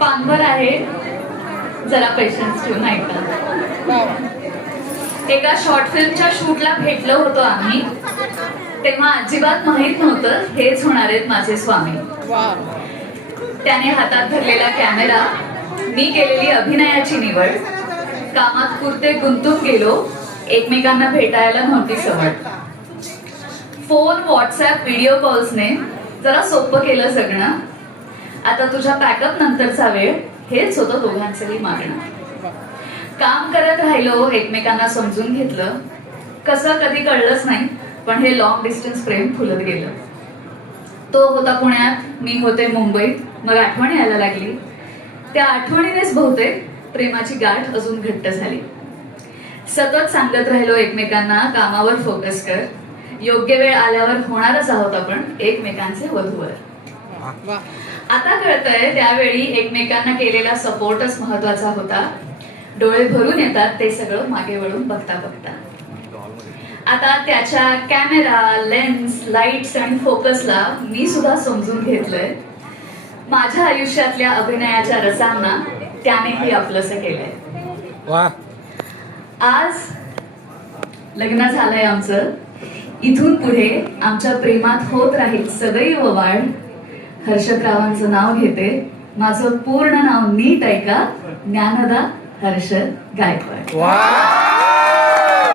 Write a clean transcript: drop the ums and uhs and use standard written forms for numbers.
पानभर आहे, जरा पेशन्स ठेवून ऐका. एका शॉर्ट फिल्मच्या शूटला भेटलो होतो आम्ही, तेव्हा अजिबात माहित नव्हतं हेच होणार आहेत माझे स्वामी. त्याने हातात धरलेला कॅमेरा, मी केलेली अभिनयाची निवड, कामात पुरते गुंतून गेलो, एकमेकांना भेटायला नव्हती सवड. फोन, व्हॉट्सअप, व्हिडिओ कॉल्सने जरा सोपं केलं जगणं. आता तुझ्या पॅकअप नंतरचा वेळ, हेच होतं दोघांचंही मागणं. काम करत राहिलो, एकमेकांना समजून घेतलं, कसं कधी कळलंच नाही, पण हे लॉंग डिस्टन्स प्रेम फुलत गेलं. तो होता पुण्यात, मी होते मुंबईत. मग आठवण यायला लागली, त्या आठवणीनेच बहुतेक प्रेमाची गाठ अजून घट्ट झाली. सतत सांगत राहिलो एकमेकांना, कामावर फोकस कर, योग्य वेळ आल्यावर होणारच आहोत आपण एकमेकांचे वधूवर. आता कळतंय त्यावेळी एकमेकांना केलेला सपोर्टच महत्वाचा होता. डोळे भरून येतात ते सगळं मागे वळून बघता बघता. आता त्याच्या कॅमेरा, लेन्स, लाईट्स आणि फोकसला मी सुद्धा समजून घेतलंय. माझ्या आयुष्यातल्या अभिनयाच्या रसांना त्यानेही आपलंसं केलंय. आज लग्न झालंय आमचं. इथून पुढे आमच्या प्रेमात होत राहील सदैव वाढ. हर्षदरावांचं नाव घेते, माझं पूर्ण नाव नीट ऐका, ज्ञानदा हर्षद गायकवाड.